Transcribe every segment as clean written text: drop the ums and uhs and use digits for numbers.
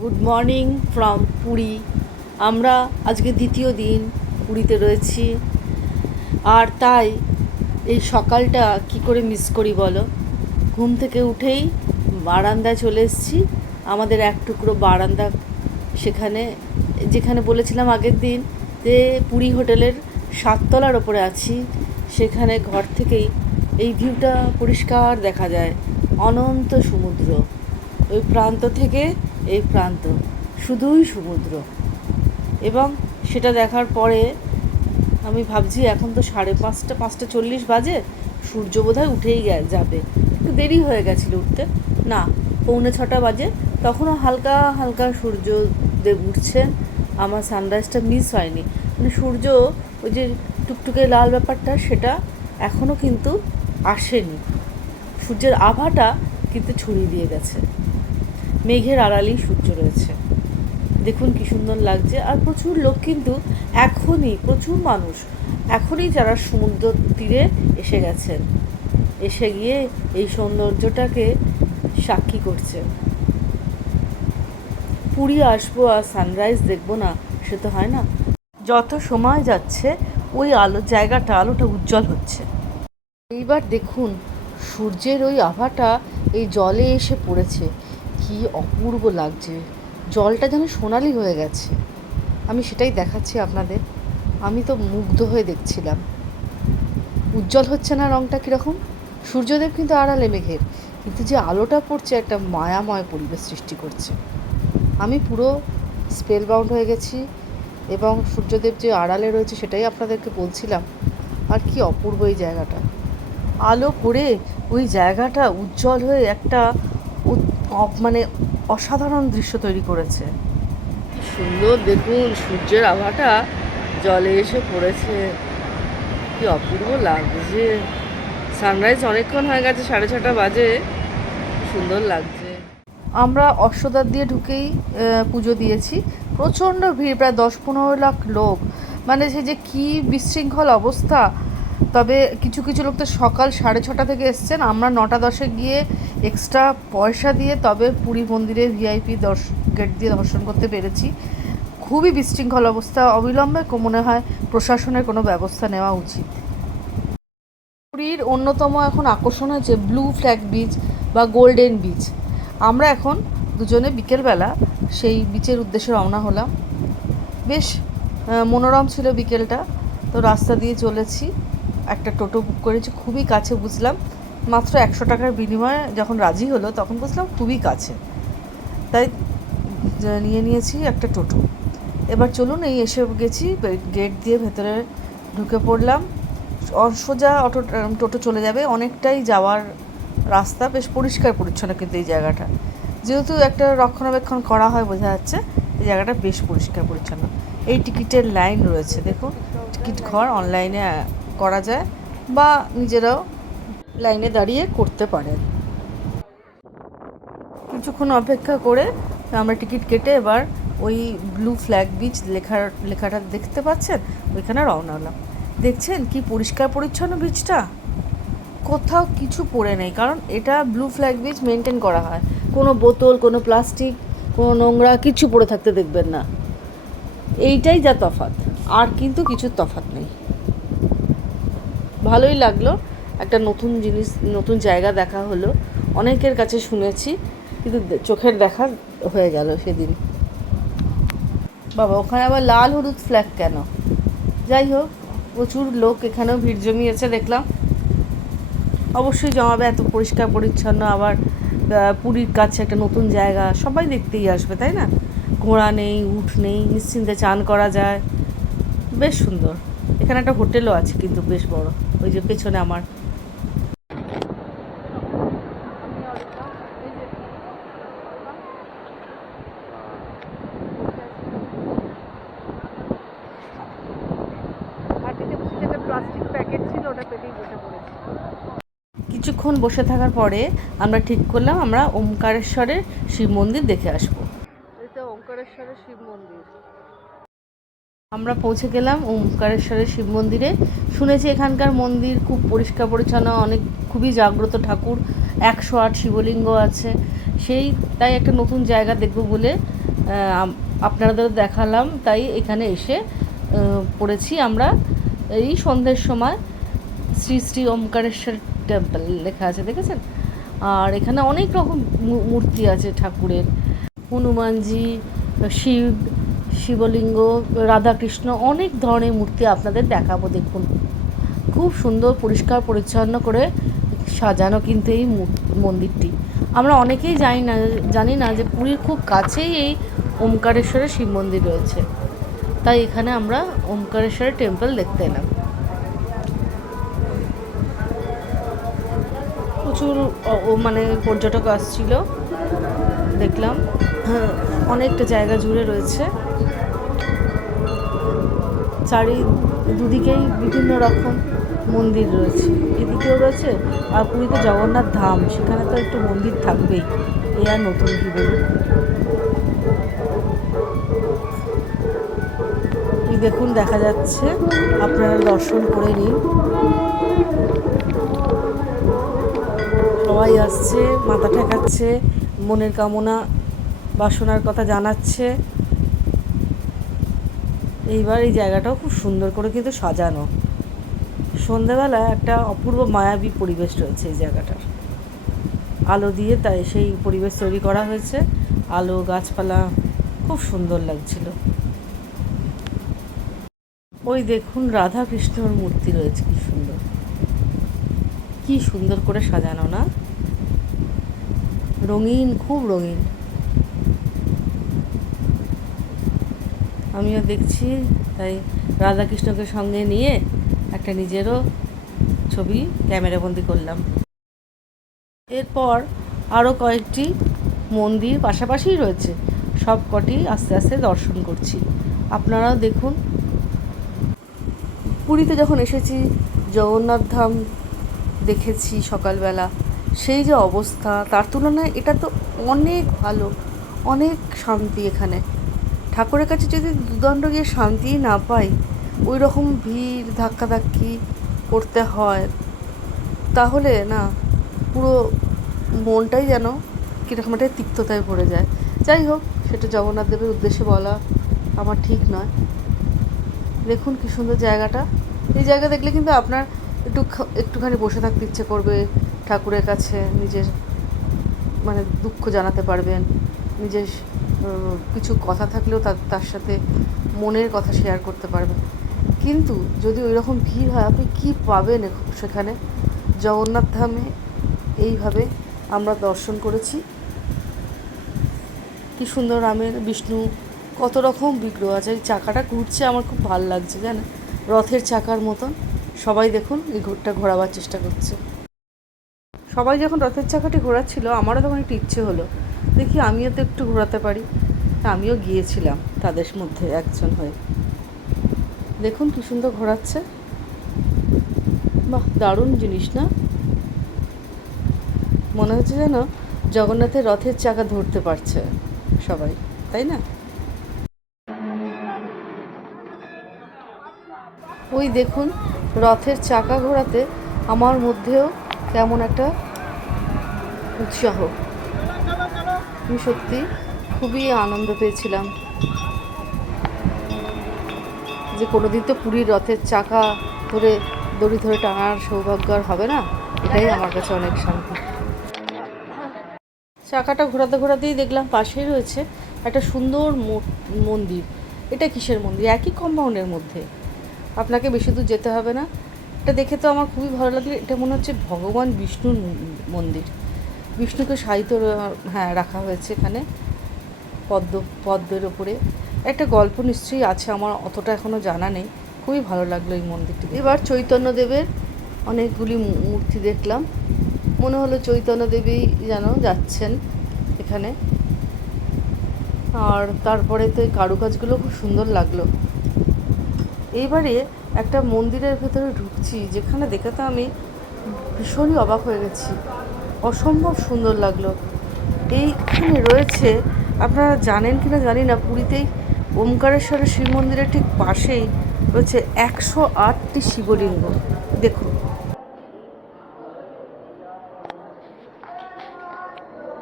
Good morning from Puri. আমরা আজকে দ্বিতীয় দিন পুরীতে রয়েছি, আর তাই এই সকালটা কি করে মিস করি বলো। ঘুম থেকে উঠেই বারান্দায় চলে এসেছি। আমাদের এক টুকরো বারান্দা, সেখানে যেখানে বলেছিলাম আগের দিন যে পুরী হোটেলের 7 তলার ওপরে আছি, সেখানে ঘর থেকেই এই ভিউটা পরিষ্কার দেখা যায়। অনন্ত সমুদ্র, ওই প্রান্ত থেকে এই প্রান্ত শুধুই সমুদ্র। এবং সেটা দেখার পরে আমি ভাবছি এখন তো 5:30, 5:40 বাজে, সূর্য বোধহয় উঠেই যাবে। একটু দেরি হয়ে গেছিলো উঠতে, না 6:45 বাজে, তখনও হালকা হালকা সূর্যদেব উঠছে। আমার সানরাইজটা মিস হয়নি, মানে সূর্য ওই যে টুকটুকে লাল ব্যাপারটা সেটা এখনও কিন্তু আসেনি। সূর্যের আভাটা কিন্তু ছড়িয়ে দিয়ে গেছে, মেঘের আড়ালেই সূর্য রয়েছে। দেখুন কি সুন্দর লাগছে। আর প্রচুর লোক কিন্তু এখনই, প্রচুর মানুষ এখনই যারা সমুদ্র তীরে এসে গেছেন, এসে গিয়ে এই সৌন্দর্যটাকে সাক্ষী করছে। পুরী আসবো আর সানরাইজ দেখবো না, সে তো হয় না। যত সময় যাচ্ছে ওই আলোটা উজ্জ্বল হচ্ছে। এইবার দেখুন সূর্যের ওই আভাটা এই জলে এসে পড়েছে, কি অপূর্ব লাগছে। জলটা যেন সোনালি হয়ে গেছে। আমি সেটাই দেখাচ্ছি আপনাদের। আমি তো মুগ্ধ হয়ে দেখছিলাম। উজ্জ্বল হচ্ছে না রঙটা কীরকম? সূর্যদেব কিন্তু আড়ালে মেঘের, কিন্তু যে আলোটা পড়ছে একটা মায়াময় পরিবেশ সৃষ্টি করছে। আমি পুরো স্পেল বাউন্ড হয়ে গেছি, এবং সূর্যদেব যে আড়ালে রয়েছে সেটাই আপনাদেরকে বলছিলাম। আর কি অপূর্ব এই জায়গাটা, আলো পড়ে ওই জায়গাটা উজ্জ্বল হয়ে একটা মানে অসাধারণ দৃশ্য তৈরি করেছে। সুন্দর দেখুন, সূর্যের আভাটা জলে এসে পড়েছে, কি অপূর্ব লাগছে। সানরাইজ অনেকক্ষণ হয়ে গেছে, 6:30 বাজে, সুন্দর লাগছে। আমরা অশ্বদ্বার দিয়ে ঢুকেই পুজো দিয়েছি। প্রচণ্ড ভিড়, প্রায় 10-15 লাখ লোক, মানে সে যে কী বিশৃঙ্খল অবস্থা। তবে কিছু কিছু লোক তো সকাল 6:30 থেকে এসছেন। আমরা 9:10 গিয়ে এক্সট্রা পয়সা দিয়ে তবে পুরী মন্দিরে ভিআইপি গেট দিয়ে দর্শন করতে পেরেছি। খুবই বিশৃঙ্খল অবস্থা। অবিলম্বে মনে হয় প্রশাসনের কোনো ব্যবস্থা নেওয়া উচিত। পুরীর অন্যতম এখন আকর্ষণ হচ্ছে ব্লু ফ্ল্যাগ বিচ বা গোল্ডেন বিচ। আমরা এখন দুজনে বিকেলবেলা সেই বিচের উদ্দেশ্যে রওনা হলাম। বেশ মনোরম ছিল বিকেলটা। তো রাস্তা দিয়ে চলেছি, একটা টোটো বুক করেছি, খুবই কাছে বুঝলাম। মাত্র 100 টাকার বিনিময়ে যখন রাজি হলো তখন বুঝলাম খুবই কাছে, তাই নিয়েছি একটা টোটো। এবার চলুন, এই এসে গেছি, গেট দিয়ে ভেতরে ঢুকে পড়লাম। সোজা টোটো চলে যাবে, অনেকটাই যাওয়ার রাস্তা। বেশ পরিষ্কার পরিচ্ছন্ন কিন্তু এই জায়গাটা, যেহেতু একটা রক্ষণাবেক্ষণ করা হয় বোঝা যাচ্ছে এই জায়গাটা বেশ পরিষ্কার পরিচ্ছন্ন। এই টিকিটের লাইন রয়েছে, দেখুন টিকিট ঘর অনলাইনে করা যায় বা নিজেরাও লাইনে দাঁড়িয়ে করতে পারেন। কিছুক্ষণ অপেক্ষা করে আমরা টিকিট কেটে এবার ওই ব্লু ফ্ল্যাগ বিচ লেখাটা দেখতে পাচ্ছেন, ওইখানে রওনা হলাম। দেখছেন কি পরিষ্কার পরিচ্ছন্ন বিচটা, কোথাও কিছু পড়ে নেই, কারণ এটা ব্লু ফ্ল্যাগ বিচ মেনটেন করা হয়। কোনো বোতল, কোনো প্লাস্টিক, কোনো নোংরা কিছু পড়ে থাকতে দেখবেন না। এইটাই যা তফাৎ, আর কিন্তু কিছু তফাৎ নেই। ভালোই লাগলো, একটা নতুন জিনিস, নতুন জায়গা দেখা হলো। অনেকের কাছে শুনেছি, কিন্তু চোখের দেখা হয়ে গেল সেদিন। বাবা, ওখানে আবার লাল হলুদ ফ্ল্যাগ কেন? যাই হোক, প্রচুর লোক এখানেও ভিড় জমিয়েছে দেখলাম। অবশ্যই জমাবে, এত পরিষ্কার পরিচ্ছন্ন, আবার পুরীর কাছে একটা নতুন জায়গা, সবাই দেখতেই আসবে, তাই না? ঘোড়া নেই, উট নেই, নিশ্চিন্তে চান করা যায়, বেশ সুন্দর। এখানে একটা হোটেলও আছে কিন্তু বেশ বড়, ওই যে পেছনে আমার। প্লাস্টিক প্যাকেট ছিল, ওটা পেটেই বসে পড়েছি। কিছুক্ষণ বসে থাকার পরে আমরা ঠিক করলাম আমরা ওমকারেশ্বরের শিব মন্দির দেখে আসবো। এটা ওমকারেশ্বরের শিব মন্দির। আমরা পৌঁছে গেলাম ওমকারেশ্বরের শিব মন্দিরে। শুনেছি এখানকার মন্দির খুব পরিষ্কার পরিচ্ছন্ন, অনেক খুবই জাগ্রত ঠাকুর, 108 শিবলিঙ্গ আছে। তাই একটা নতুন জায়গা দেখব বলে আপনাদের দেখালাম, তাই এখানে এসে পড়েছি আমরা এই সন্ধ্যের সময়। শ্রী শ্রী ওমকারেশ্বর টেম্পল লেখা আছে, দেখেছেন? আর এখানে অনেক রকম মূর্তি আছে ঠাকুরের, হনুমানজি, শিব, শিবলিঙ্গ, রাধাকৃষ্ণ, অনেক ধরনের মূর্তি আপনাদের দেখাবো। দেখুন, খুব সুন্দর পরিষ্কার পরিচ্ছন্ন করে সাজানো কিন্তু এই মন্দিরটি। আমরা অনেকেই জানি না যে পুরীর খুব কাছেই এই ওমকারেশ্বরের শিব মন্দির রয়েছে, তাই এখানে আমরা ওমকারেশ্বরের টেম্পল দেখতে এলাম। প্রচুর মানে পর্যটক আসছিল, দেখলাম। অনেকটা জায়গা জুড়ে রয়েছে, দুদিকেই বিভিন্ন রকম মন্দির রয়েছে, এদিকেও রয়েছে। আর পুরীতে জগন্নাথ ধাম, সেখানে তো একটু মন্দির থাকবেই, এ আর নতুন কি বলুন। এই দেখুন দেখা যাচ্ছে, আপনারা দর্শন করে নিন। সবাই আসছে, মাথা ঠেকাচ্ছে, মনের কামনা বাসনার কথা জানাচ্ছে। এইবার এই জায়গাটাও খুব সুন্দর করে কিন্তু সাজানো। সন্ধেবেলা একটা অপূর্ব মায়াবী পরিবেশ রয়েছে এই জায়গাটার, আলো দিয়ে তাই সেই পরিবেশ তৈরি করা হয়েছে। আলো, গাছপালা, খুব সুন্দর লাগছিল। ওই দেখুন রাধা কৃষ্ণর মূর্তি রয়েছে, কি সুন্দর, কি সুন্দর করে সাজানো না, রঙিন, খুব রঙিন। আমিও দেখছি, তাই রাধাকৃষ্ণকে সঙ্গে নিয়ে একটা নিজেরও ছবি ক্যামেরাবন্দি করলাম। এরপর আরও কয়েকটি মন্দির পাশাপাশিই রয়েছে, সব কটি আস্তে আস্তে দর্শন করছি। আপনারাও দেখুন। পুরীতে যখন এসেছি, জগন্নাথ ধাম দেখেছি সকালবেলা, সেই যে অবস্থা, তার তুলনায় এটা তো অনেক ভালো, অনেক শান্তি এখানে। ঠাকুরের কাছে যদি দুদণ্ড গিয়ে শান্তি না পাই, ওই রকম ভিড় ধাক্কাধাক্কি করতে হয়, তাহলে না পুরো মনটাই যেন কীরকম একটা তিক্ততায় ভরে যায়। যাই হোক, সেটা জগন্নাথ দেবের উদ্দেশ্যে বলা আমার ঠিক নয়। দেখুন কী সুন্দর জায়গাটা। এই জায়গা দেখলে কিন্তু আপনার একটুখানি বসে থাকতে ইচ্ছে করবে, ঠাকুরের কাছে নিজের মানে দুঃখ জানাতে পারবেন, নিজের কিছু কথা থাকলেও তার সাথে মনের কথা শেয়ার করতে পারবেন। কিন্তু যদি ওই রকম ভিড় হয়, আপনি কী পাবেন সেখানে? জগন্নাথ ধামে এইভাবে আমরা দর্শন করেছি। কী সুন্দর রামের, বিষ্ণু, কত রকম বিগ্রহ আছে। এই চাকাটা ঘুরছে, আমার খুব ভালো লাগছে, জানেন, রথের চাকার মতন। সবাই দেখুন এই ঘুরটা ঘোরাবার চেষ্টা করছে। সবাই যখন রথের চাকাটি ঘোরাচ্ছিল, আমারও তখন একটু ইচ্ছে হলো, দেখি আমিও তো একটু ঘোরাতে পারি। আমিও গিয়েছিলাম তাদের মধ্যে একজন হয়ে। দেখুন কী সুন্দর ঘোরাচ্ছে, বাহ, দারুণ জিনিস না? মনে হচ্ছে যেন জগন্নাথের রথের চাকা ধরতে পারছে সবাই, তাই না? ওই দেখুন রথের চাকা ঘোরাতে আমার মধ্যেও কেমন একটা উৎসাহ। আমি সত্যি খুবই আনন্দ পেয়েছিলাম যে কোনোদিন তো পুরীর রথের চাকা ধরে দড়ি ধরে টানার সৌভাগ্য আর হবে না। এটাই আমার কাছে অনেক শান্তি। চাকাটা ঘোরাতে ঘোরাতেই দেখলাম পাশেই রয়েছে একটা সুন্দর মন্দির। এটা কিসের মন্দির? একই কম্পাউন্ডের মধ্যে, আপনাকে বেশি দূর যেতে হবে না। এটা দেখে তো আমার খুবই ভালো লাগলো। এটা মনে হচ্ছে ভগবান বিষ্ণুর মন্দির। বিষ্ণুকে শায়িত রাখা হয়েছে এখানে পদ্মের ওপরে। একটা গল্প নিশ্চয়ই আছে, আমার অতটা এখনও জানা নেই। খুবই ভালো লাগলো এই মন্দিরটি। এবার চৈতন্যদেবের অনেকগুলি মূর্তি দেখলাম, মনে হলো চৈতন্যদেবী যেন যাচ্ছেন এখানে। আর তারপরে তো এই কারুকাজগুলো খুব সুন্দর লাগলো। এইবারে একটা মন্দিরের ভেতরে ঢুকছি, যেখানে দেখে তো আমি ভীষণই অবাক হয়ে গেছি, অসম্ভব সুন্দর লাগলো। এইখানে রয়েছে, আপনারা জানেন কি না জানি না, পুরীতেই ওমকারেশ্বরের শিব মন্দিরের ঠিক পাশেই রয়েছে 108টি শিবলিঙ্গ। দেখুন,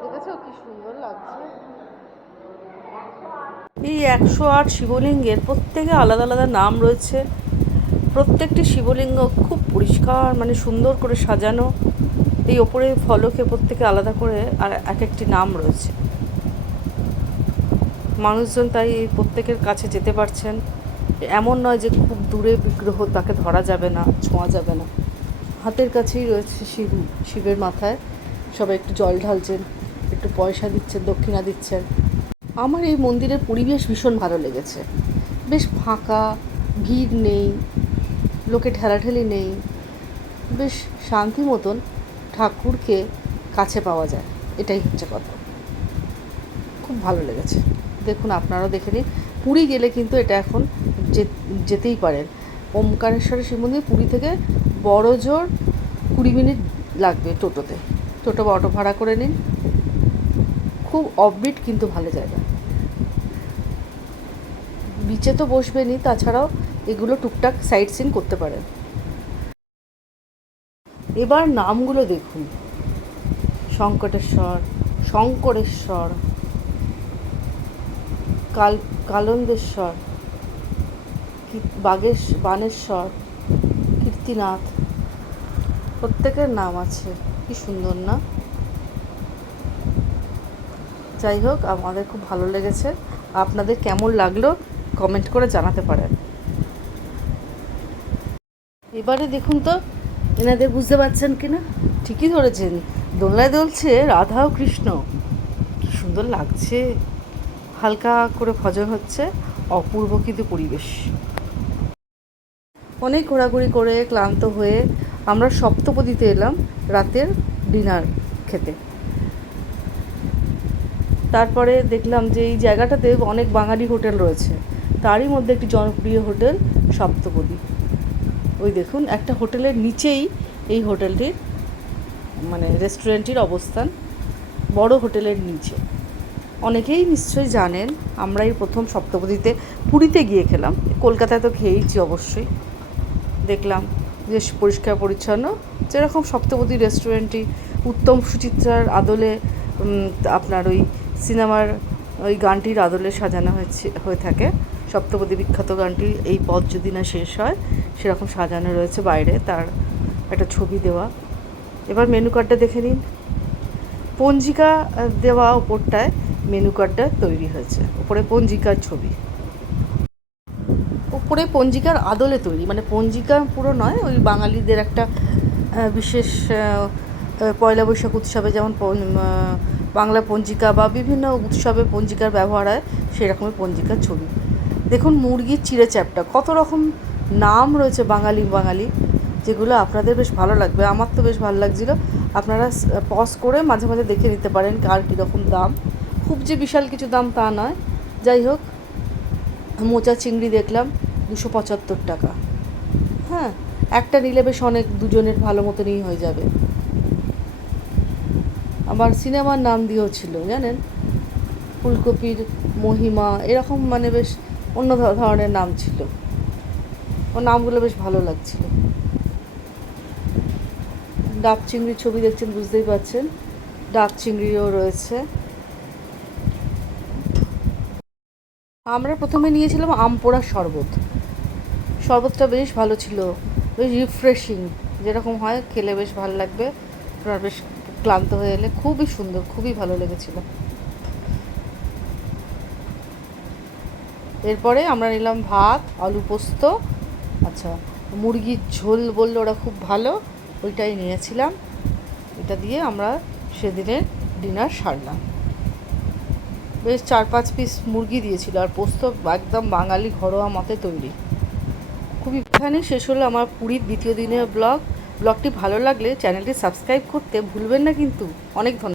দেখেছো কি সুন্দর লাগছে। এই 108 শিবলিঙ্গের প্রত্যেকে আলাদা আলাদা নাম রয়েছে। প্রত্যেকটি শিবলিঙ্গ খুব পরিষ্কার, মানে সুন্দর করে সাজানো। এই ওপরে ফলকে প্রত্যেকে আলাদা করে আর এক একটি নাম রয়েছে। মানুষজন তাই এই প্রত্যেকের কাছে যেতে পারছেন। এমন নয় যে খুব দূরে বিগ্রহ, তাকে ধরা যাবে না, ছোঁয়া যাবে না। হাতের কাছেই রয়েছে শিবের মাথায়। সবাই একটু জল ঢালছেন, একটু পয়সা দিচ্ছেন, দক্ষিণা দিচ্ছেন। আমার এই মন্দিরের পরিবেশ ভীষণ ভালো লেগেছে। বেশ ফাঁকা, ভিড় নেই, লোকে ঠেলাঠেলি নেই, বেশ শান্তি মতন ঠাকুরকে কাছে পাওয়া যায়, এটাই হচ্ছে কথা। খুব ভালো লেগেছে। দেখুন, আপনারাও দেখে নিন। পুরী গেলে কিন্তু এটা এখন যেতেই পারেন। ওমকারেশ্বরের শিব মন্দির পুরী থেকে বড় জোর 20 মিনিট লাগবে টোটোতে। টোটো বা অটো ভাড়া করে নিন। খুব অফবিট কিন্তু ভালো জায়গা। বিচে তো বসবেনই, তাছাড়াও এগুলো টুকটাক সাইট সিন করতে পারেন। এবার নামগুলো দেখুন: সংকটেশ্বর, শঙ্করেশ্বর, কালন্দেশ্বর, বানেশ্বর, কীর্তিনাথ, প্রত্যেকের নাম আছে। কি সুন্দর না? যাই হোক, আমাদের খুব ভালো লেগেছে। আপনাদের কেমন লাগলো কমেন্ট করে জানাতে পারেন। এবারে দেখুন তো এনাদের বুঝতে পারছেন কিনা। ঠিকই ধরেছেন, দোলনায় দুলছে রাধা ও কৃষ্ণ। কি সুন্দর লাগছে, হালকা করে ভজন হচ্ছে। অপূর্ব কিন্তু পরিবেশ। অনেক ঘোরাঘুরি করে ক্লান্ত হয়ে আমরা সপ্তপদীতে এলাম রাতের ডিনার খেতে। তারপরে দেখলাম যে এই জায়গাটাতে অনেক বাঙালি হোটেল রয়েছে, তারই মধ্যে একটি জনপ্রিয় হোটেল সপ্তপদী। ওই দেখুন, একটা হোটেলের নিচেই এই হোটেলটির, মানে রেস্টুরেন্টটির অবস্থান, বড় হোটেলের নিচে। অনেকেই নিশ্চয়ই জানেন, আমরা এই প্রথম সপ্তপদীতে পুরীতে গিয়ে খেলাম। কলকাতায় তো খেয়েইছি অবশ্যই। দেখলাম যে পরিষ্কার পরিচ্ছন্ন, যেরকম সপ্তপদী রেস্টুরেন্টটি উত্তম সুচিত্রার আদলে, আপনার ওই সিনেমার ওই গানটির আদলে সাজানো হয়ে থাকে। সপ্তপদী বিখ্যাত গানটি এই পথ যদি না শেষ হয়, সেরকম সাজানো রয়েছে বাইরে, তার একটা ছবি দেওয়া। এবার মেনু কার্ডটা দেখে নিন। পঞ্জিকা দেওয়া ওপরটায় মেনু কার্ডটা তৈরি হয়েছে, ওপরে পঞ্জিকার ছবি, ওপরে পঞ্জিকার আদলে তৈরি, মানে পঞ্জিকা পুরো নয়, ওই বাঙালিদের একটা বিশেষ পয়লা বৈশাখ উৎসবে যেমন বাংলা পঞ্জিকা বা বিভিন্ন উৎসবে পঞ্জিকার ব্যবহার হয়, সেরকমই পঞ্জিকার ছবি। দেখুন, মুরগির চিড়ে চ্যাপ্টা, কত রকম নাম রয়েছে বাঙালি, যেগুলো আপনাদের বেশ ভালো লাগবে। আমার তো বেশ ভালো লাগছিলো। আপনারা পজ করে মাঝে মাঝে দেখে নিতে পারেন কার কীরকম দাম। খুব যে বিশাল কিছু দাম তা নয়। যাই হোক, মোচা চিংড়ি দেখলাম 275 টাকা। হ্যাঁ, একটা নিলে বেশ অনেক, দুজনের ভালো মতনই হয়ে যাবে। আবার সিনেমার নাম দিয়েও ছিল জানেন, ফুলকপির মহিমা, এরকম, মানে বেশ অন্য ধরনের নাম ছিল। ও নামগুলো বেশ ভালো লাগছিল। ডাব চিংড়ির ছবি দেখছেন, বুঝতেই পারছেন, ডাব চিংড়িও রয়েছে। আমরা প্রথমে নিয়েছিলাম আমপোড়া শরবত। শরবতটা বেশ ভালো ছিল, বেশ রিফ্রেশিং, যেরকম হয় খেলে বেশ ভালো লাগবে। আপনার বেশ ক্লান্ত হয়ে এলে খুবই সুন্দর, খুবই ভালো লেগেছিল। এরপরে আমরা নিলাম ভাত, আলু পোস্ত, আচ্ছা মুরগির ঝোল বললো ওরা খুব ভালো, ওইটাই নিয়েছিলাম। এটা দিয়ে আমরা সেদিনের ডিনার সারলাম। বেশ 4-5 পিস মুরগি দিয়েছিল, আর পোস্ত একদম বাঙালি ঘরোয়া মতে তৈরি। খুবই এখানে শেষ হলো আমার পুরীর দ্বিতীয় দিনের ব্লগটি ভালো লাগলে চ্যানেলটি সাবস্ক্রাইব করতে ভুলবেন না কিন্তু। অনেক ধন্যবাদ।